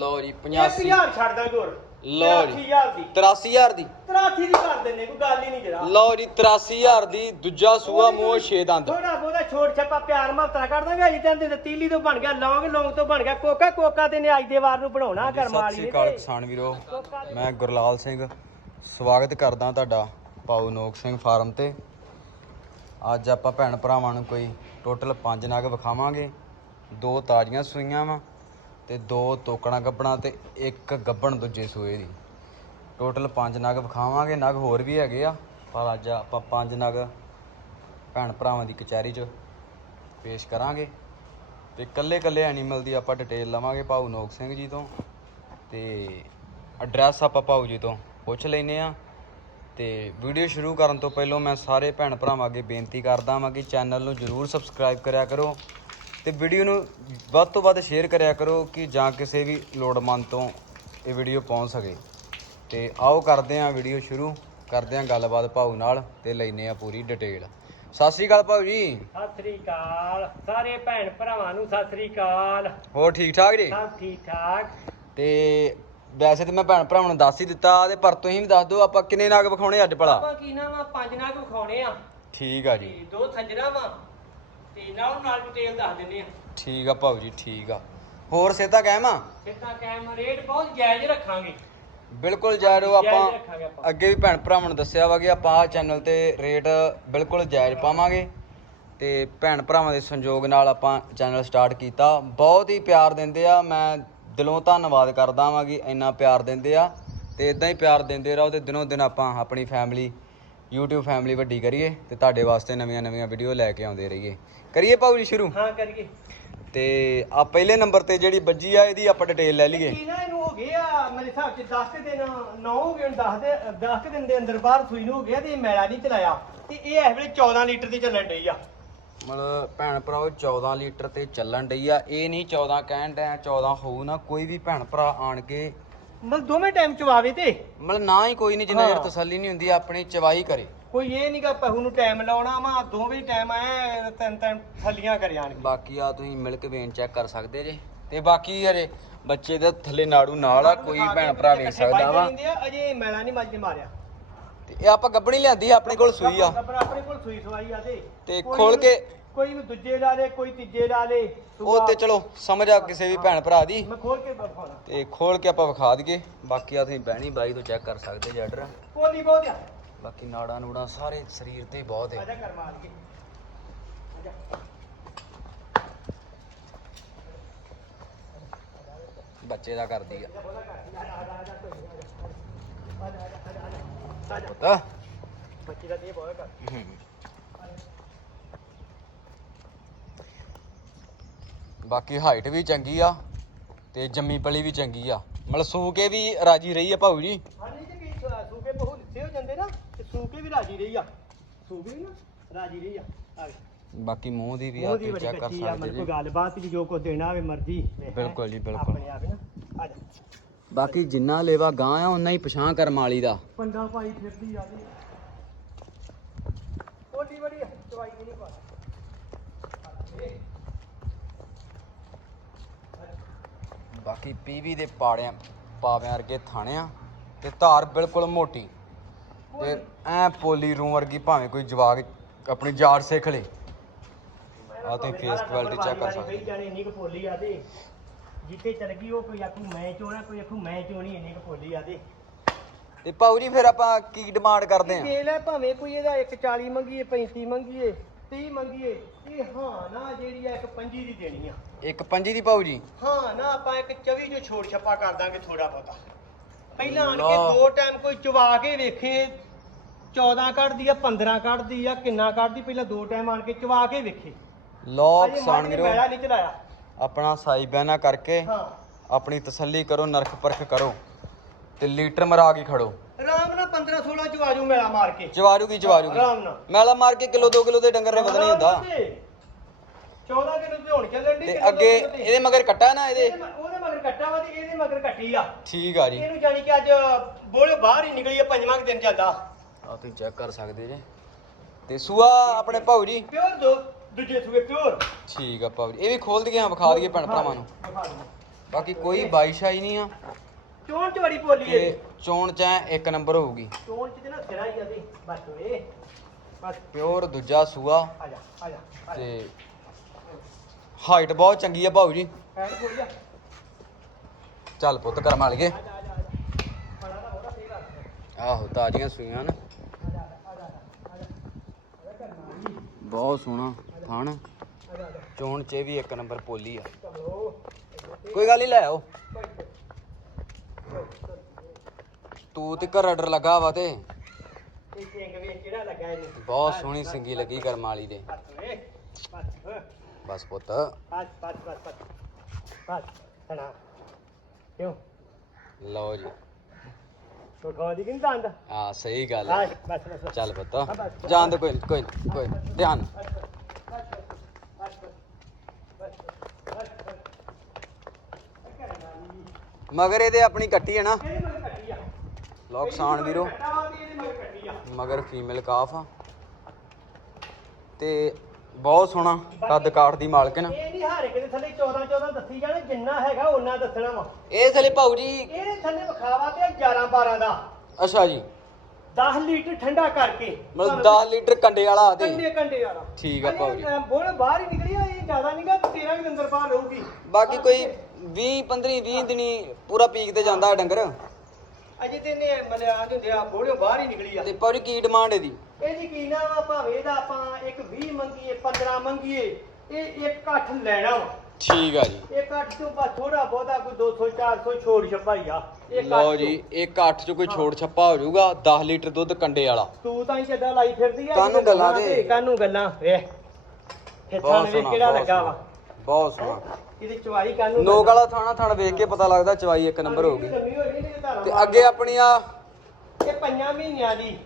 ਲਓ ਜੀ 85 80000 ਛੱਡ ਦਾਂਗੇ ਹੋਰ ਲਓ ਜੀ। 83000 ਦੀ। 83000 ਦੀ। 83 ਦੀ ਕਰ ਦਿੰਨੇ ਕੋਈ ਗੱਲ ਹੀ ਨਹੀਂ ਜਰਾ। ਲਓ ਜੀ 83000 ਦੀ ਦੂਜਾ ਸੂਆ ਮੂੰਹ 6 ਦੰਦ। ਥੋੜਾ ਬਹੁਤਾ ਛੋਟ ਛੱਪਾ ਪਿਆਰ ਮਹੱਤਰਾ ਕਰ ਦਾਂਗੇ ਅਜੇ ਤਾਂ ਤੇ ਤੀਲੀ ਤੋਂ ਬਣ ਗਿਆ ਲੌਂਗ ਲੌਂਗ ਤੋਂ ਬਣ ਗਿਆ ਕੋਕਾ ਕੋਕਾ ਤੇ ਨੇ ਅੱਜ ਦੇ ਵਾਰ ਨੂੰ ਬਣਾਉਣਾ ਕਰਮ ਸਤਿ ਵਾਲੀ ਸ੍ਰੀ ਨੇ ਅਕਾਲ। ਕਿਸਾਨ ਵੀਰੋ ਮੈਂ ਗੁਰਲਾਲ ਸਿੰਘ। ਸਵਾਗਤ ਕਰਦਾ ਤੁਹਾਡਾ ਪਾਉ ਨੋਕ ਸਿੰਘ ਫਾਰਮ ਤੇ। ਅੱਜ ਆਪਾਂ ਭੈਣ ਭਰਾਵਾਂ ਨੂੰ ਕੋਈ ਟੋਟਲ 5 ਨਗ ਵਿਖਾਵਾਂਗੇ। ਦੋ ਤਾਜ਼ੀਆਂ ਸੂਈਆਂ ਵਾ। ਤੇ ਦੋ ਤੋਕਣਾ ਗੱਬਣਾ ਤੇ ਇੱਕ ਗੱਬਣ ਦੂਜੇ ਸੂਏ ਦੀ। ਟੋਟਲ ਪੰਜ ਨਗ ਵਿਖਾਵਾਂਗੇ, ਨਗ ਹੋਰ ਵੀ ਹੈਗੇ ਆ, ਪਰ ਅੱਜ ਆਪਾਂ ਪੰਜ ਨਗ ਭੈਣ ਭਰਾਵਾਂ ਦੀ ਕਚਹਿਰੀ 'ਚ ਪੇਸ਼ ਕਰਾਂਗੇ। ਤੇ ਕੱਲੇ ਕੱਲੇ ਐਨੀਮਲ ਦੀ ਆਪਾਂ ਡਿਟੇਲ ਲਵਾਂਗੇ ਭਾਊ ਨੋਕ ਸਿੰਘ ਜੀ ਤੋਂ। ਤੇ ਐਡਰੈਸ ਆਪਾਂ ਭਾਊ ਜੀ ਤੋਂ ਪੁੱਛ ਲੈਨੇ ਆ ਤੇ ਵੀਡੀਓ ਸ਼ੁਰੂ ਕਰਨ ਤੋਂ ਪਹਿਲਾਂ ਮੈਂ ਸਾਰੇ ਭੈਣ ਭਰਾਵਾਂ ਅੱਗੇ ਬੇਨਤੀ ਕਰਦਾ ਹਾਂ ਕਿ ਚੈਨਲ ਨੂੰ ਜਰੂਰ ਸਬਸਕ੍ਰਾਈਬ ਕਰਿਆ ਕਰੋ। ਤੇ ਵੀਡੀਓ ਨੂੰ ਵੱਧ ਤੋਂ ਵੱਧ ਸ਼ੇਅਰ ਕਰਿਆ ਕਰੋ ਕਿ ਜਾਂ ਕਿਸੇ ਵੀ ਲੋੜਵੰਦ ਤੋਂ ਇਹ ਵੀਡੀਓ ਪਹੁੰਚ ਸਕੇ। ਤੇ ਆਓ ਕਰਦੇ ਹਾਂ ਵੀਡੀਓ ਸ਼ੁਰੂ ਕਰਦੇ ਹਾਂ ਗੱਲਬਾਤ ਭਾਊ ਨਾਲ ਤੇ ਲੈਨੇ ਆ ਪੂਰੀ ਡਿਟੇਲ ਸਤਿ ਸ਼੍ਰੀ ਅਕਾਲ ਭਾਊ ਜੀ। ਸਤਿ ਸ੍ਰੀ ਅਕਾਲ। ਸਾਰੇ ਭੈਣ ਭਰਾਵਾਂ ਨੂੰ ਸਤਿ ਸ੍ਰੀ ਅਕਾਲ। ਹੋਰ ਠੀਕ ਠਾਕ ਜੀ? ਸਭ ਠੀਕ ਠਾਕ। ਤੇ ਵੈਸੇ ਤੇ ਮੈਂ ਭੈਣ ਭਰਾਵਾਂ ਨੂੰ ਦੱਸ ਹੀ ਦਿੱਤਾ ਤੇ ਪਰ ਤੁਸੀਂ ਵੀ ਦੱਸ ਦਿਓ ਆਪਾਂ ਕਿੰਨੇ ਨਾਗ ਵਿਖਾਉਣੇ ਅੱਜ ਭਲਾ? ਆਪਾਂ ਕੀ ਨਾ ਵਾ ਪੰਜ ਨਾਗ ਵਿਖਾਉਣੇ ਆ। ਠੀਕ ਆ ਜੀ। ਦੋ ਥੰਜਰਾ ਵਾ। ਤੇ ਨਾਲ ਨਾਲ ਡਿਟੇਲ ਦੱਸ ਦਿੰਨੇ ਆ। ਠੀਕ ਆ ਭਾਊ ਜੀ ਠੀਕ ਆ। ਹੋਰ ਸੇਤਾ ਕਹਿਮ ਆ? ਸਿੱਧਾ ਕੈਮ ਰੇਟ ਬਹੁਤ ਜਾਇਜ਼ ਰੱਖਾਂਗੇ। ਬਿਲਕੁਲ ਜਾਇਰੋ ਜਾਇਜ਼ ਆਪਾਂ ਰੱਖਾਂਗੇ ਆਪਾਂ। ਅੱਗੇ ਵੀ ਭੈਣ ਭਰਾਵਾਂ ਨੂੰ ਦੱਸਿਆ ਵਾ ਕਿ ਆਪਾਂ ਆਹ ਚੈਨਲ ਤੇ ਰੇਟ ਬਿਲਕੁਲ ਜਾਇਜ਼ ਪਾਵਾਂਗੇ। ਤੇ ਭੈਣ ਭਰਾਵਾਂ ਦੇ ਸੰਯੋਗ ਨਾਲ ਆਪਾਂ ਚੈਨਲ ਸਟਾਰਟ ਕੀਤਾ। ਬਹੁਤ ਹੀ ਪਿਆਰ ਦਿੰਦੇ ਆ। ਮੈਂ ਦਿਲੋਂ ਧੰਨਵਾਦ ਕਰਦਾ ਵਾਂ ਕਿ ਇੰਨਾ ਪਿਆਰ ਦਿੰਦੇ ਆ। ਤੇ ਇਦਾਂ ਹੀ ਪਿਆਰ ਦਿੰਦੇ ਰਹੋ ਤੇ ਦਿਨੋਂ ਦਿਨ ਆਪਾਂ ਆਪਣੀ ਫੈਮਿਲੀ YouTube ਫੈਮਿਲੀ ਵੱਡੀ ਕਰੀਏ ਤੇ ਤੁਹਾਡੇ ਵਾਸਤੇ ਨਵੀਆਂ ਨਵੀਆਂ ਵੀਡੀਓ ਲੈ ਕੇ ਆਉਂਦੇ ਰਹੀਏ। ਕਰੀਏ ਭਾਊ ਜੀ ਸ਼ੁਰੂ? ਹਾਂ ਕਰੀਏ। ਤੇ ਆ ਪਹਿਲੇ ਨੰਬਰ ਤੇ ਜਿਹੜੀ ਵੱਜੀ ਆ ਇਹਦੀ ਆਪਾਂ ਡਿਟੇਲ ਲੈ ਲਈਏ। ਕੀ ਨਾ ਇਹਨੂੰ ਹੋ ਗਿਆ ਮੇਰੇ ਹਿਸਾਬ ਚ 10 ਦਿਨ 9 ਹੋ ਗਏ 10 ਦੇ 10 ਦਿਨ ਦੇ ਅੰਦਰ ਬਾਹਰ ਸੂਈ ਨੂੰ ਹੋ ਗਿਆ ਤੇ ਮੈਲਾ ਨਹੀਂ ਚਲਾਇਆ। ਤੇ ਇਹ ਇਸ ਵੇਲੇ 14 ਲੀਟਰ ਦੀ ਚੱਲਣ ਡਈ ਆ। ਮਤਲਬ ਭੈਣ ਭਰਾਓ 14 ਲੀਟਰ ਤੇ ਚੱਲਣ ਡਈ ਆ। ਇਹ ਨਹੀਂ 14 ਕਹਿਣ ਡਿਆ 14 ਹੋਊ ਨਾ ਕੋਈ ਵੀ ਭੈਣ ਭਰਾ ਆਣ ਕੇ ਮਤਲਬ ਦੋਵੇਂ ਟਾਈਮ ਚਵਾਵੇ ਤੇ। ਮਤਲਬ ਨਾ ਹੀ ਕੋਈ ਨਹੀਂ ਜਿੰਨਾ ਚਿਰ ਹਾਂ। ਤਸੱਲੀ ਨਹੀਂ ਹੁੰਦੀ ਆਪਣੀ ਚਵਾਈ ਕਰੇ। ਕੋਈ ਇਹ ਨਹੀਂਗਾ ਪਹੂ ਨੂੰ ਟਾਈਮ ਲਾਉਣਾ ਵਾ ਦੋਵੇਂ ਟਾਈਮ ਐ ਤਿੰਨ ਤਿੰਨ ਥੱਲੀਆਂ ਕਰ ਜਾਣਗੇ ਬਾਕੀ ਆ ਤੁਸੀਂ ਮਿਲਕ ਵੇਨ ਚੈੱਕ ਕਰ ਸਕਦੇ ਜੇ। ਤੇ ਬਾਕੀ ਹਰੇ ਬੱਚੇ ਦੇ ਥੱਲੇ ਨਾੜੂ ਨਾਲ ਆ ਕੋਈ ਭੈਣ ਭਰਾ ਵੇਖ ਸਕਦਾ ਵਾ। ਅਜੇ ਮੈਲਾ ਨਹੀਂ ਮੱਝ ਨੇ ਮਾਰਿਆ। ਤੇ ਇਹ ਆਪਾਂ ਗੱਬਣੀ ਲਿਆਂਦੀ ਆ ਆਪਣੇ ਕੋਲ ਸੂਈ ਆ। ਆਪਣੇ ਕੋਲ ਸੂਈ ਸਵਾਈ ਆ ਤੇ। ਤੇ ਕੋਈ ਖੋਲ ਕੇ ਕੋਈ ਵੀ ਦੂਜੇ ਲਾ ਲੇ ਕੋਈ ਤੀਜੇ ਲਾ ਲੇ ਉਹ ਤੇ ਚਲੋ ਸਮਝ ਆ ਕਿਸੇ ਵੀ ਭੈਣ ਭਰਾ ਦੀ। ਮੈਂ ਖੋਲ ਕੇ ਦਿਖਾਉਣਾ ਤੇ ਖੋਲ ਕੇ ਆਪਾਂ ਵਿਖਾ ਦਈਏ। ਬਾਕੀ ਆ ਤੁਸੀਂ ਬਹਿਣੀ ਬਾਈ ਤੋਂ ਚੈੱਕ ਕਰ ਸਕਦੇ ਜੇ ਆਰਡਰ ਕੋਲੀ ਬਹੁਤ ਆ। ਬਾਕੀ ਨਾੜਾਂ ਨੂੜਾਂ ਸਾਰੇ ਸਰੀਰ ਤੇ ਬਹੁਤ ਹੈ ਆਜਾ ਕਰ ਮਾਰ ਕੇ। ਆਜਾ ਬੱਚੇ ਦਾ ਕਰਦੀ ਆ। ਪਤਾ। ਬੱਚੀ ਦਾ ਦੇ ਬਹੁਤ ਕਰ ਬਾਕੀ ਹਾਈਟ ਵੀ ਚੰਗੀ ਆ ਤੇ ਜੰਮੀ ਪਲੀ ਵੀ ਚੰਗੀ ਆ। ਮਤਲਬ ਸੂ ਕੇ ਵੀ ਰਾਜੀ ਰਹੀ ਆ ਭਾਊ ਜੀ? ਹਾਂਜੀ ਜੀ ਕੀ ਸੂ- ਸੂਕੇ ਬਹੁ ਲਿੱਸੇ ਹੋ ਜਾਂਦੇ ਨਾ ਤੇ ਸੂਕੇ ਵੀ ਰਾਜੀ ਰਹੀ ਆ। ਸੂਕੇ ਵੀ ਨਾ ਰਾਜੀ ਰਹੀ ਆ। ਆ ਗਏ। ਬਾਕੀ ਮੂੰਹ ਦੀ ਵੀ ਆ ਉਹਦੀ ਤੁਸੀਂ ਬੜੀ ਚੈੱਕ ਕਰ ਕੱਚੀ ਆ ਸਕਦੇ ਕੋਲ ਜੀ। ਗੱਲਬਾਤ ਵੀ ਜੋ ਕੁਝ ਦੇਣਾ ਹੋਵੇ ਮਰਜ਼ੀ। ਬਿਲਕੁਲ ਜੀ, ਬਿਲਕੁਲ। ਆਪਣੇ ਆਪ ਹੀ ਨਾ। ਆ ਜਾ। ਬਾਕੀ ਜਿੰਨਾ ਲੇਵਾ ਗਾਂ ਆ ਉਨਾ ਹੀ ਪਛਾਂ ਕਰਮ ਵਾਲੀ ਦਾ। ਪੰਡਾ ਪਾਈ ਫਿਰਦੀ ਆ ਜੀ। ਕੋਲੀ ਬੜੀ ਦਵਾਈ ਨਹੀਂ ਪਾ ਬਾਕੀ ਪੀਵੀ ਦੇ ਪਾੜਿਆਂ ਪਾਵਿਆਂ ਵਰਗੇ ਥਾਣਿਆਂ ਤੇ ਧਾਰ ਬਿਲਕੁਲ ਮੋਟੀ। ਤੇ ਐ ਪੋਲੀ ਰੂ ਵਰਗੀ ਭਾਵੇਂ ਕੋਈ ਜਵਾਗ ਆਪਣੀ ਜਾੜ ਸਿੱਖ ਲੇ। ਆ ਤੁਸੀਂ ਫੇਸ ਕੁਆਲਿਟੀ ਚੈੱਕ ਕਰ ਸਕਦੇ ਕਈ ਜਾਣੇ ਇੰਨੀ ਕੁ ਪੋਲੀ ਆ ਤੇ ਜਿੱਥੇ ਚਲ ਗਈ ਉਹ ਕੋਈ ਆਖੂ ਮੈਂ ਚੋਣਾ ਕੋਈ ਆਖੂ ਮੈਂ ਚੋਣੀ ਇੰਨੀ ਕੁ ਪੋਲੀ ਆ ਤੇ। ਤੇ ਭਾਊ ਜੀ ਫਿਰ ਆਪਾਂ ਕੀ ਡਿਮਾਂਡ ਕਰਦੇ ਆ? ਲੈ ਭਾਵੇਂ ਕੋਈ ਇਹਦਾ 140 ਮੰਗੀਏ 35 ਮੰਗੀਏ 30 ਮੰਗੀਏ ਇਹ ਹਾਂ ਨਾ ਜਿਹੜੀ ਆ ਇੱਕ 25 ਦੀ ਦੇਣੀ ਆ। ਇੱਕ ਪੰਜੀ ਦੀ ਭਾਊ ਜੀ। ਹਾਂ ਨਾ ਆਪਾਂ ਇੱਕ 24 ਜੋ ਛੋੜ ਛੱਪਾ ਕਰ ਦਾਂਗੇ ਥੋੜਾ ਬਹੁਤਾ। ਪਹਿਲਾਂ ਆਣ ਕੇ ਲਓ। ਦੋ ਟਾਈਮ ਕੋਈ ਚਵਾ ਕੇ ਵੇਖੇ 14 ਕੱਢਦੀ ਆ 15 ਕੱਢਦੀ ਆ ਕਿੰਨਾ ਕੱਢਦੀ ਪਹਿਲਾਂ ਦੋ ਟਾਈਮ ਆਣ ਕੇ ਚਵਾ ਕੇ ਵੇਖੇ ਲੋਕ ਅਜੇ ਕਿਸਾਨ ਮੱਝ ਨੇ ਵੀਰੋ ਮੈਲਾ ਨਹੀਂ ਚਲਾਇਆ। ਆਪਣਾ ਸਾਈ ਬਹਿਨਾ ਕਰਕੇ ਹਾਂ। ਆਪਣੀ ਤਸੱਲੀ ਕਰੋ ਨਰਖ ਪਰਖ ਕਰੋ। ਤੇ ਲੀਟਰ ਮਰਾ ਕੇ ਖੜੋ। ਆਰਾਮ ਨਾਲ 15 16 ਚਵਾਜੂ ਮੈਲਾ ਮਾਰ ਕੇ। ਚਵਾਰੂ ਕੀ ਚਵਾਰੂ ਆਰਾਮ ਨਾਲ। ਮੈਲਾ ਮਾਰ ਕੇ ਕਿਲੋ 2 ਕਿਲੋ ਦੇ ਡੰਗਰ ਨੇ ਵਧਣਾ ਹੀ ਹੁੰਦਾ। 14 ਕਿਲੋ ਤੇ ਹੁਣ ਚੱਲਣ ਦੀ ਤੇ ਅੱਗੇ ਇਹਦੇ ਮਗਰ ਕੱਟਾ ਨਾ ਇਹਦੇ। ਉਹਦੇ ਮਗਰ ਕੱਟਾ ਵਾ ਤੇ ਇਹਦੇ ਮਗਰ ਕੱਟੀ ਆ। ਠੀਕ ਆ ਜੀ। ਇਹਨੂੰ ਜਾਣੀ ਕਿ ਅੱਜ ਬੋਲੇ ਬਾਹਰ ਹੀ ਨਿਕਲੀ ਆ ਪੰਜਵਾਂ ਕੁ ਦਿਨ ਚੱਲਦਾ। ਆ ਤੁਸੀਂ ਚੈੱਕ ਕਰ ਸਕਦੇ ਜੇ। ਤੇ ਸੂਆ ਆਪਣੇ ਭਾਊ ਜੀ? ਪਿਓਰ ਦੋ ਦੂਜੇ ਸੂਏ ਪਿਓਰ। ਠੀਕ ਆ ਭਾਊ ਜੀ। ਇਹ ਵੀ ਖੋਲ ਦਈਏ ਹਾਂ ਵਿਖਾ ਦਈਏ ਭੈਣ ਭਰਾਵਾਂ ਨੂੰ। ਬਾਕੀ ਕੋਈ ਬਾਈਸ਼ਾਈ ਨਹੀਂ ਆ। ਚੋਣ ਚ ਬੜੀ ਬੋਲੀ ਤੇ ਹੈ ਚੋਣ ਚ ਐਂ ਇੱਕ ਨੰਬਰ ਹੋਊਗੀ। ਚੋਣ ਚ ਤੇ ਨਾ ਸਿਰਾ ਹੀ ਆ ਬਸ ਓਏ ਬਸ। ਪਿਓਰ ਦੂਜਾ ਸੂਆ। ਆ ਜਾ ਆ ਜਾ ਆ ਜਾ। ਤੇ ਹਾਈਟ ਬਹੁਤ ਚੰਗੀ ਆ ਭਾਊ ਜੀ। ਐਨ ਬੋਲੀ ਆ। ਚੱਲ ਪੁੱਤ ਕਰ ਮਾਲ ਗਏ ਆ ਜਾ ਜਾ ਜਾ। ਬੜਾ ਆਹੋ ਤਾਜ਼ੀਆਂ ਸੂਈਆਂ ਨੇ ਜਾ ਆ। ਜਾ ਆ ਜਾ ਆ ਜਾ ਕਰਨਾ ਜੀ ਬਹੁਤ ਸੋਹਣਾ ਥਣ। ਆ ਜਾ ਆ ਜਾ। ਚੋਣ ਚ ਵੀ ਇੱਕ ਨੰਬਰ ਪੋਲੀ ਆ। ਚਲੋ। ਕੋਈ ਗੱਲ ਨਹੀਂ ਲੈ ਆਓ। ਤੂੰ ਤੇ ਘਰ ਆਰਡਰ ਲੱਗਾ ਵਾ ਤੇ। ਇਹ ਚਿੰਗ ਵੀ ਕਿਹੜਾ ਲੱਗਾ ਇਹਨੂੰ? ਬਹੁਤ ਸੋਹਣੀ ਸਿੰਗੀ ਲੱਗੀ ਕਰਮ ਵਾਲੀ ਦੇ ਬਸ ਓਏ ਬਸ ਓਏ ਬਸ ਪੁੱਤ। ਬਸ ਬਸ ਬਸ ਬਸ। ਬਸ ਹਣਾ ਕਿਉਂ? ਲਓ ਜੀ। ਤੋ ਖੋਦੀ ਕਿੰਨ ਦੰਦ? ਆ ਸਹੀ ਗੱਲ ਹਾਂ ਆ ਬਸ ਬਸ ਬਸ। ਚੱਲ ਪੁੱਤ। ਬਸ। ਜਾਣ ਦੇ ਕੋਈ ਕੋਈ ਕੋਈ ਧਿਆਨ। ਮਗਰ ਇਹਦੇ ਆਪਣੀ ਕੱਟੀ ਹੈ ਨਾ। ਲਓ ਕਿਸਾਨ ਵੀਰੋ। ਮਗਰ ਫੀਮੇਲ ਕਾਫ ਆ। ਤੇ ਬਹੁਤ ਸੋਹਣਾ ਕੱਦ ਕਾਠ ਦੀ ਮਾਲਕਨ ਇਹ ਨਹੀਂ ਹਾਰੇ ਕਿਤੇ ਥੱਲੇ 14 14 ਦੱਸੀ ਜਾਣਾ ਜਿੰਨਾ ਹੈਗਾ ਉਹਨਾਂ ਦੱਸਣਾ ਵਾ। ਇਹ ਥਲੇ ਭਾਊ ਜੀ। ਇਹਦੇ ਥੱਲੇ ਵਿਖਾਵਾ ਤੇ 11 12 ਦਾ। ਅੱਛਾ ਜੀ। 10 ਲੀਟਰ ਠੰਡਾ ਕਰਕੇ। ਮਤਲਬ 10 ਲੀਟਰ ਕੰਡੇ ਵਾਲਾ ਆ ਤੇ। ਕੰਡੇ ਕੰਡੇ ਵਾਲਾ। ਠੀਕ ਆ ਭਾਊ ਜੀ। ਬੋਲ ਬਾਹਰ ਹੀ ਨਿਕਲੀ ਇਹ ਜ਼ਿਆਦਾ ਨਹੀਂਗਾ 13 ਵੀ ਅੰਦਰ ਬਾਹਰ ਰਹੂਗੀ। ਬਾਕੀ ਕੋਈ 20 15 20 ਦਿਨੀ ਪੂਰਾ ਪੀਕ ਤੇ ਜਾਂਦਾ ਹੈ ਡੰਗਰ। ਅਜੇ ਤੇ ਨੇ ਮਲਿਆ ਹੁੰਦੇ ਆ ਬੋਲੇ ਬਾਹਰ ਹੀ ਨਿਕਲੀ ਆ। ਤੇ ਜੀ ਕੀ ਡਿਮਾਂਡ ਇਹਦੀ? ਇਹਦੀ ਕੀ ਨਾ ਵਾ ਭਾਵੇਂ ਇਹਦਾ ਆਪਾਂ ਇੱਕ 20 ਮੰਗੀਏ 15 ਮੰਗੀਏ ਇਹ ਇੱਕ ਅੱਠ ਲੈਣਾ ਵਾ। ਠੀਕ ਆ ਜੀ। ਇੱਕ ਅੱਠ ਤੋਂ ਬਸ ਥੋੜਾ ਬਹੁਤਾ ਕੋਈ 200 400 ਛੋੜ ਛਪਾਈ ਆ। ਇੱਕ ਲਓ ਅੱਠ ਜੀ ਇੱਕ 8 ਚ ਕੋਈ ਛੋੜ ਛੱਪਾ ਹੋ ਜਾਊਗਾ 10 ਲੀਟਰ ਦੁੱਧ ਕੰਡੇ ਵਾਲਾ। ਤੋਂ। ਤੂੰ ਹੀ ਚੱਡਾ ਲਾਈ ਫਿਰਦੀ ਆ ਕਾਹਨੂੰ ਗੱਲਾਂ ਦੋਨਾਂ ਤੇ? ਕਾਹਨੂੰ ਗੱਲਾਂ? ਵੇਖ ਹੇਠਾਂ ਬਹੁਤ ਨੇ ਸੋਹਣਾ ਕਿਹੜਾ ਬਹੁਤ ਲੱਗਾ ਵਾ। ਬਹੁਤ ਸੋਹਣਾ। ਇਹਦੀ ਚਵਾਈ ਕਾਹਨੂੰ ਨੋਕ ਵਾਲਾ ਥਾਣਾ ਥਣ ਵੇਖ ਕੇ ਪਤਾ ਲੱਗਦਾ ਚਵਾਈ ਇੱਕ ਨੰਬਰ ਹੋਊਗੀ ਤੇ ਤੇ ਅੱਗੇ ਆਪਣੀ ਆ ਇਹ ਪੰਜਾਂ ਮਹੀਨਿਆਂ ਦੀ।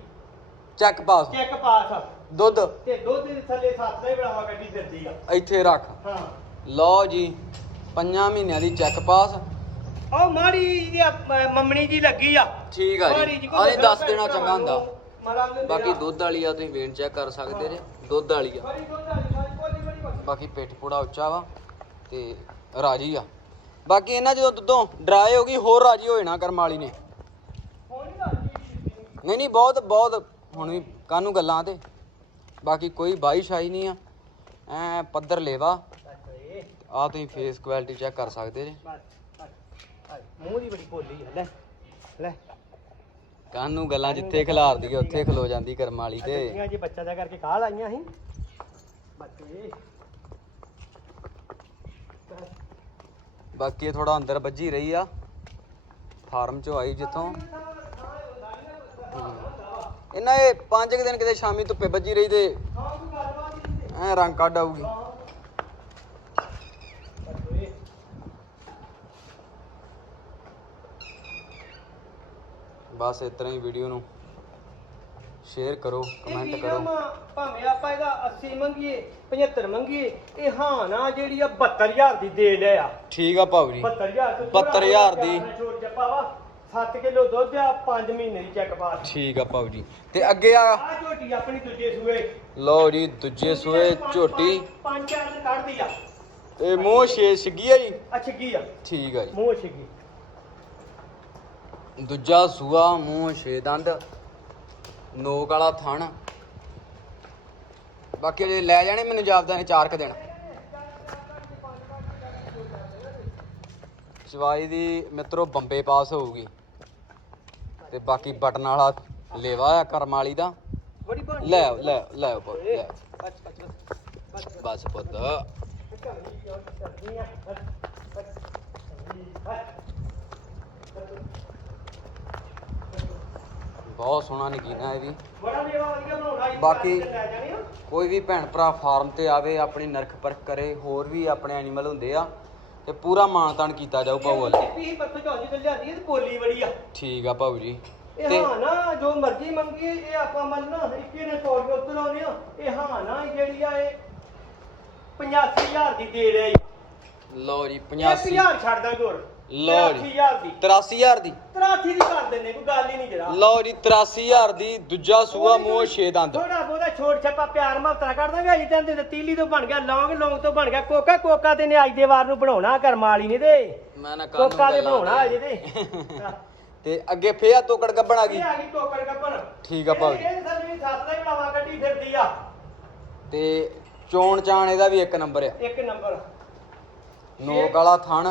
ਚੈੱਕ ਪਾਸ। ਚੈੱਕ ਪਾਸ। ਦੁੱਧ। ਤੇ ਦੁੱਧ ਦੇ ਥੱਲੇ ਸੱਤ ਦਾ ਹੀ ਬੜਾਵਾ ਗੱਡੀ ਫਿਰਦੀ ਆ। ਇੱਥੇ ਰੱਖ। ਹਾਂ। ਲਓ ਜੀ ਪੰਜਾਂ ਮਹੀਨਿਆਂ ਦੀ ਚੈੱਕ ਪਾਸ। ਉਹ ਮਾੜੀ ਮ- ਮੰਮਣੀ ਜੀ ਲੱਗੀ ਆ। ਠੀਕ ਆ ਮਾੜੀ ਜੀ ਆਹ ਨਹੀਂ ਦੱਸ ਦੇਣਾ ਚੰਗਾ ਹੁੰਦਾ। ਨੂੰ। ਦਿੰਦੇ ਬਾਕੀ। ਦੁੱਧ ਵਾਲੀ ਆ ਤੁਸੀਂ ਵੇਟ ਚੈੱਕ ਕਰ ਸਕਦੇ ਜੇ। ਦੁੱਧ ਵਾਲੀ ਆ। ਬੜੀ ਦੁੱਧ ਵਾਲੀ। ਬਾਕੀ ਪਿੱਠ ਪੂੜਾ ਉੱਚਾ ਵਾ ਤੇ ਰਾਜੀ ਆ। ਬਾਕੀ ਇਹਨਾਂ ਜਦੋਂ ਦੁੱਧੋਂ ਡਰਾਈ ਹੋ ਗਈ ਹੋਰ ਰਾਜੀ ਹੋ ਜਾਣਾ ਕਰਮ ਵਾਲੀ ਨੇ। ਹੀ। ਨਹੀਂ ਨਹੀਂ ਬਹੁਤ ਬਹੁਤ ਹੁਣ ਵੀ ਕਾਨੂੰ ਗੱਲਾਂ ਤੇ। ਬਾਕੀ ਕੋਈ ਬਾਈ ਸ਼ਾਈ ਨਹੀਂ ਆ। ਐ ਪੱਧਰ ਲੇਵਾ। ਆ ਤੁਸੀਂ ਫੇਸ ਕੁਆਲਿਟੀ ਚੈੱਕ ਕਰ ਸਕਦੇ ਜੇ। ਮੂੰਹ ਦੀ ਬੜੀ ਭੋਲੀ ਆ ਲੈ। ਲੈ ਕਾਨੂੰ ਗੱਲਾਂ ਜਿੱਥੇ ਖਿਲਾਰਦੀ ਆ ਉੱਥੇ ਖਲੋ ਜਾਂਦੀ ਕਰਮ ਵਾਲੀ ਤੇ। ਤੇ ਜੀ ਬੱਚਾ ਦਾ ਕਰਕੇ ਕਾਲ ਆਈਆਂ ਸੀ? ਬੱਚੇ। ਬਾਕੀ ਇਹ ਥੋੜਾ ਅੰਦਰ ਵੱਜੀ ਰਹੀ ਆ। ਫਾਰਮ ਚੋਂ ਆਈ ਜਿੱਥੋਂ। ਹਮ। ਇਹਨਾਂ ਇਹ ਪੰਜ ਕੁ ਦਿਨ ਕਿਤੇ ਸ਼ਾਮੀ ਧੁੱਪੇ ਵੱਜੀ ਰਹੀ ਤੇ ਐ ਰੰਗ ਕੱਢ ਆਊਗੀ। ਬਸ ਓਏ, ਬਸ ਇਸ ਤਰ੍ਹਾਂ ਹੀ ਵੀਡੀਓ ਨੂੰ। ਸ਼ੇਅਰ ਕਰੋ ਕਮੈਂਟ ਕਰੋ। ਭਾਵੇਂ ਆਪਾਂ ਇਹਦਾ 80 ਮੰਗੀਏ 75 ਮੰਗੀਏ ਇਹ ਹਾਂ ਨਾ ਜਿਹੜੀ ਆ 72000 ਦੀ ਦੇ ਲਿਆ ਠੀਕ ਆ ਭਾਊ ਜੀ 72000 ਤੋਂ 72,000 ਦੀ। ਛੋਟ ਜੱਪਾ ਵਾ 7 ਕਿਲੋ ਦੁੱਧ ਆ 5 ਮਹੀਨੇ ਦੀ ਚੈੱਕ ਪਾਸ ਠੀਕ ਆ ਭਾਊ ਜੀ ਤੇ ਅੱਗੇ ਆ। ਆ ਝੋਟੀ ਆਪਣੀ ਦੂਜੇ ਸੂਏ। ਲਓ ਜੀ ਦੂਜੇ ਸੂਏ ਝੋਟੀ। ਪੰਜ ਚਾਰ ਦਿਨ ਕੱਢਦੀ ਆ। ਤੇ ਮੂੰਹ ਛੇ ਛਿੱਗੀ ਆ ਜੀ? ਅੱਛਾ ਕੀ ਆ। ਠੀਕ ਆ ਜੀ। ਮੂੰਹ ਛਿੱਗੀ। ਦੂਜਾ ਸੂਆ ਮੂੰਹ ਛੇ ਦੰਦ। ਨੋਕ ਵਾਲਾ ਥਣ। ਬਾਕੀ ਜੇ ਲੈ ਜਾਣੇ ਮੈਨੂੰ ਜਾਪਦਾ ਨੇ ਚਾਰ ਕੁ ਦਿਨ ਸਵਾਈ ਦੀ ਮਿੱਤਰੋ ਬੰਬੇ ਪਾਸ ਹੋਊਗੀ। ਤੇ ਬਾਕੀ ਬਟਨ ਵਾਲਾ ਲੇਵਾ ਆ ਕਰਮ ਵਾਲੀ ਦਾ। ਲੈ ਲੈ ਲੈ। ਬਸ ਪੁੱਤ ਕਰਨੀ ਆ ਕਰਨੀ ਆ ਬਸ ਬਸ ਬਸ ਬਹੁਤ ਸੋਹਣਾ ਨਗੀਨਾ ਇਹ ਵੀ। ਬੜਾ ਮੇਵਾ ਵਧੀਆ ਬਣਾਉਣਾ ਜੀ ਬਾਕੀ- ਲੈ ਜਾਣੀ ਆ ਕੋਈ ਵੀ ਭੈਣ ਭਰਾ ਫਾਰਮ ਤੇ ਆਵੇ ਆਪਣੀ ਨਰਖ ਪਰਖ ਕਰੇ ਹੋਰ ਵੀ ਆਪਣੇ ਐਨੀਮਲ ਹੁੰਦੇ ਆ ਤੇ ਪੂਰਾ ਮਾਨਤਾਨ ਕੀਤਾ ਜਾਊ ਭਾਊ ਵੱਲ। ਪੀ ਪੱਤ ਚੌਂਜੀ ਤੇ ਲਿਆਦੀ ਇਹ ਬੋਲੀ ਬੜੀ ਆ। ਠੀਕ ਆ ਭਾਊ ਜੀ। ਇਹ ਤੇ ਹਾਂ ਨਾ ਜੋ ਮਰਜ਼ੀ ਮੰਗੀਏ ਇਹ ਆਪਾਂ ਮੰਨ ਨਾ ਇੱਕੇ ਨੇ ਤੋੜ ਕੇ ਉੱਤਰ ਆਉਨੇ ਆ। ਇਹ ਹਾਂ ਨਾ ਜਿਹੜੀ ਆ ਇਹ 85000 ਦੀ ਦੇ ਰਿਹਾ ਜੀ। ਲਓ ਜੀ 85 80000 ਛੱਡ ਦਾਂਗੇ ਹੋਰ ਲਓ ਜੀ। 83000 ਦੀ। 83000 ਦੀ। 83 ਦੀ ਕਰ ਦਿੰਨੇ ਕੋਈ ਗੱਲ ਹੀ ਨਹੀਂ ਜਰਾ। ਲਓ ਜੀ 83000 ਦੀ ਦੂਜਾ ਸੂਆ ਮੂੰਹ 6 ਦੰਦ। ਥੋੜਾ ਬਹੁਤਾ ਛੋਟ ਛੱਪਾ ਪਿਆਰ ਮਹੱਤਰਾ ਕਰ ਦਾਂਗੇ ਅਜੇ ਤਾਂ ਤੇ ਤੀਲੀ ਤੋਂ ਬਣ ਗਿਆ ਲੌਂਗ ਲੌਂਗ ਤੋਂ ਬਣ ਗਿਆ ਕੋਕਾ ਕੋਕਾ ਤੇ ਨੇ ਅੱਜ ਦੇ ਵਾਰ ਨੂੰ ਬਣਾਉਣਾ ਕਰਮ ਵਾਲੀ ਨੇ ਤੇ। ਮੈਂ ਨਾ ਕੱਲ ਕੋਕਾ ਦੇ ਬਣਾਉਣਾ ਅਜੇ ਤੇ। ਤੇ ਅੱਗੇ ਫੇਰ ਤੋਕੜ ਗੱਬਣ ਆ ਗਈ? ਆ ਗਈ ਟੋਕਰ ਕੱਪਣ ਠੀਕ ਆ ਜੀ। ਇਹ ਵੀ ਸੱਤ ਦਾ ਹੀ ਪਾਵਾ ਕੱਢੀ ਫਿਰਦੀ ਆ। ਤੇ ਚੋਣ ਚਾਣ ਇਹਦਾ ਵੀ ਇੱਕ ਨੰਬਰ ਆ। ਇੱਕ ਨੰਬਰ। ਨੋਕ ਵਾਲਾ ਥਣ।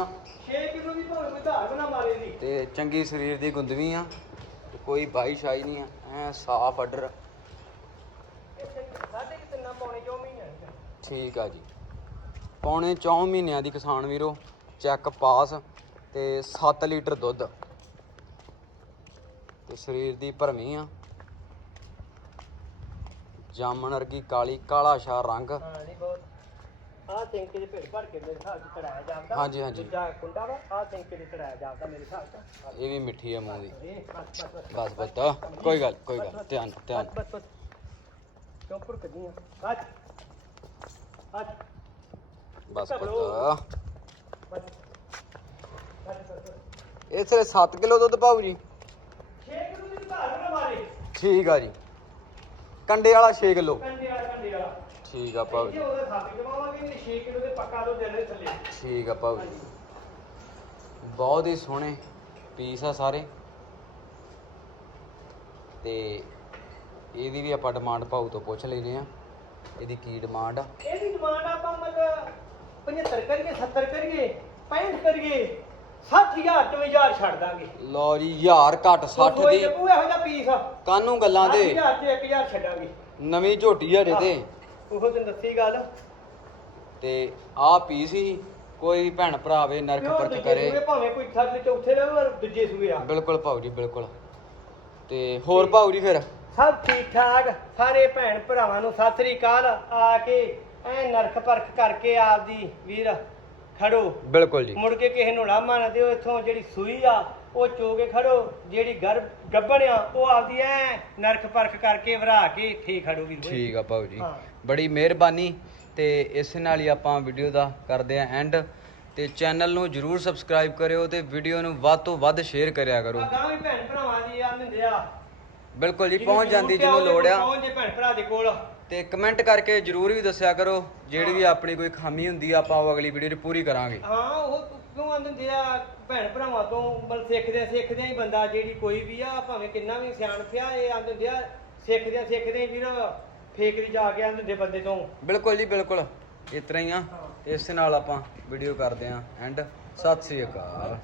6 ਕਿਲੋ ਦੀ ਭਾਵੇਂ ਕੋਈ ਧਾਰ ਬਣਾ ਮਾਰੇ ਦੀ। ਤੇ ਚੰਗੀ ਸਰੀਰ ਦੀ ਗੁੰਦਵੀ ਆ ਤੇ ਕੋਈ ਬਾਈ ਸ਼ਾਈ ਨਹੀਂ ਆ ਐ ਸਾਫ਼ ਆਰਡਰ ਸਾਡੇ ਪੌਣੇ ਮਹੀਨੇ ਠੀਕ ਆ ਜੀ। ਪੌਣੇ 4 ਮਹੀਨਿਆਂ ਦੀ ਕਿਸਾਨ ਵੀਰੋ ਚੈੱਕ ਪਾਸ ਤੇ 7 ਲੀਟਰ ਦੁੱਧ। ਤੇ ਸਰੀਰ ਦੀ ਭਰਮੀ ਆ। ਜਾਮਣ ਵਰਗੀ ਕਾਲੀ ਕਾਲਾ ਸ਼ਾ ਰੰਗ। ਹਾਂ ਨਹੀਂ ਬਹੁਤ ਟੈਂਕੇ ਦੇ ਭੇੜ ਭਰ ਕੇ ਮੇਰੇ ਹਿਸਾਬ ਚ ਚੜਾਇਆ ਜਾਂਦਾ। ਹਾਂਜੀ, ਹਾਂਜੀ। ਦੂਜਾ ਕੁੰਡਾ ਵਾ ਆ ਟੈਂਕੇ ਦੇ ਚੜਾਇਆ ਜਾਂਦਾ ਮੇਰੇ ਹਿਸਾਬ ਚ। ਇਹ ਵੀ ਮਿੱਠੀ ਆ ਮੂੰਹ ਦੀ। ਇਹ ਬਸ ਬਸ ਬਸ ਬਸ। ਬਸ ਕੋਈ ਗੱਲ ਕੋਈ ਗੱਲ ਧਿਆਨ ਧਿਆਨ। ਬਸ ਬਸ ਚੌਪਰ ਕੱਢੀਆਂ ਅੱਜ ਅੱਜ ਬਸ ਪੁੱਤ ਬਸ। ਇਹ ਸਿਰੇ 7 ਕਿਲੋ ਦੁੱਧ ਪਾਉ ਜੀ। 6 ਕਿਲੋ ਦੀ ਧਾਰ ਬਣਾ ਮਾਰੇ। ਠੀਕ ਆ ਜੀ। ਕੰਡੇ ਵਾਲਾ 6 ਕਿਲੋ। ਕੰਡੇ ਵਾਲਾ ਕੰਡੇ ਵਾਲਾ। ਠੀਕ ਆ ਪਾਉ ਜੇ। ਜੀ ਉਹਦੇ ਸੱਤ ਕਮਾਵਾਂਗੇ ਨਹੀਂ 6 ਕਿਲੋ ਦੇ ਪੱਕਾ ਦੋ ਦੇਣੇ ਥੱਲੇ ਠੀਕ ਆ ਜੀ। ਬਹੁਤ ਹੀ ਸੋਹਣੇ ਪੀਸ ਆ ਸਾਰੇ। ਤੇ ਇਹਦੀ ਵੀ ਆਪਾਂ ਡਿਮਾਂਡ ਭਾਊ ਤੋਂ ਪੁੱਛ ਲੈਨੇ ਆ। ਇਹਦੀ ਕੀ ਡਿਮਾਂਡ ਆ? ਇਹਦੀ ਡਿਮਾਂਡ ਆਪਾਂ ਮਤਲਬ 75 ਕਰੀਏ 70 ਕਰੀਏ 65 ਕਰੀਏ 60000 ਤੋਂ 1000 ਛੱਡ ਦਾਂਗੇ। ਲਓ ਜੀ ਹਜ਼ਾਰ ਘੱਟ 60 ਦੀ। ਉਹ ਇਹੋ ਜਿਹਾ ਪੀਸ ਕਾਨੂੰ ਗੱਲਾਂ ਦੇ? 1000 ਤੇ 1000 ਛੱਡਾਂਗੇ। ਨਵੀਂ ਝੋਟੀ ਆ ਜੇ ਤੇ। ਉਹ ਤੈਨੂੰ ਦੱਸੀ ਗੱਲ। ਤੇ ਆਹ ਪੀਸ ਹੀ ਕੋਈ ਭੈਣ ਭਰਾ ਵੇ ਨਰਕ ਦੂਜੇ ਕਰੇ। ਸੂਏ ਭਾਵੇਂ ਕੋਈ ਥੱਲੇ ਚੌਥੇ ਰਹੇ ਪਰ ਦੂਜੇ ਸੂਏ ਆ। ਬਿਲਕੁਲ ਭਾਊ ਜੀ ਬਿਲਕੁਲ। ਤੇ ਹੋਰ ਭਾਊ ਜੀ ਫਿਰ? ਸਭ ਠੀਕ ਠਾਕ ਸਾਰੇ ਭੈਣ ਭਰਾਵਾਂ ਨੂੰ ਸਤਿ ਸ੍ਰੀ ਅਕਾਲ। ਆ ਕੇ ਐ ਨਰਕ ਪਰਖ ਕਰਕੇ ਆਪਦੀ ਵੀਰ ਖੜੋ। ਬਿਲਕੁਲ ਜੀ। ਮੁੜ ਕੇ ਕਿਸੇ ਨੂੰ ਲਾਮਾ ਨਾ ਦਿਓ ਇੱਥੋਂ ਜਿਹੜੀ ਸੂਈ ਆ ਉਹ ਚੋ ਕੇ ਖੜੋ। ਜਿਹੜੀ ਗਰ ਗੱਬਣ ਆ ਉਹ ਆਪਦੀ ਐ ਨਰਕ ਪਰਖ ਕਰਕੇ ਵਰਾ ਕੇ ਫੇ ਖੜੋਗੀ ਠੀਕ ਆ ਭਾਊ ਜੀ। ਹਾਂ। ਬੜੀ ਮਿਹਰਬਾਨੀ ਤੇ ਇਸ ਨਾਲ ਹੀ ਆਪਾਂ ਵੀਡੀਓ ਦਾ ਕਰਦੇ ਆਂ ਐਂਡ ਤੇ ਚੈਨਲ ਨੂੰ ਜਰੂਰ ਸਬਸਕ੍ਰਾਈਬ ਕਰਿਓ ਤੇ ਵੀਡੀਓ ਨੂੰ ਵੱਧ ਤੋਂ ਵੱਧ ਸ਼ੇਅਰ ਕਰਿਆ ਕਰੋ। ਅਗਾਂ ਵੀ ਭੈਣ ਭਰਾਵਾਂ ਦੀ ਆ ਹੁੰਦੇ ਆ। ਬਿਲਕੁਲ ਜੀ ਪਹੁੰਚ ਜਾਂਦੀ ਜਿਹਨੂੰ ਲੋੜ ਆ। ਪਹੁੰਚ ਜੇ ਭੈਣ ਭਰਾ ਦੇ ਕੋਲ। ਤੇ ਕਮੈਂਟ ਕਰਕੇ ਜਰੂਰ ਵੀ ਦੱਸਿਆ ਕਰੋ ਜਿਹੜੀ ਵੀ ਆਪਣੀ ਕੋਈ ਖਾਮੀ ਹੁੰਦੀ ਆ ਆਪਾਂ ਉਹ ਅਗਲੀ ਵੀਡੀਓ 'ਚ ਪੂਰੀ ਕਰਾਂਗੇ। ਹਾਂ ਉਹ ਕਿਉਂ ਆਂਦੇ ਆ ਭੈਣ ਭਰਾਵਾਂ ਤੋਂ? ਬਲ ਸਿੱਖਦੇ ਆ ਸਿੱਖਦੇ ਆ ਹੀ ਬੰਦਾ ਜਿਹੜੀ ਕੋਈ ਵੀ ਆ ਭਾਵੇਂ ਕਿੰਨਾ ਵੀ ਸਿਆਣਪ ਆ ਇਹ ਆਂਦੇ ਆ ਸਿੱਖਦੇ ਆ ਸਿੱਖਦੇ ਆ ਵੀਰ। ਫੇਕਰੀ ਜਾ ਕੇ ਆਂਦੇ ਹੁੰਦੇ ਬੰਦੇ ਤੋਂ। ਬਿਲਕੁਲ ਜੀ, ਬਿਲਕੁਲ। ਇਸ ਤਰ੍ਹਾਂ ਹੀ ਆ। ਇਸ ਨਾਲ ਆਪਾਂ ਵੀਡੀਓ ਕਰਦੇ ਆਂ। ਐਂਡ ਸਤਿ ਸ੍ਰੀ ਅਕਾਲ।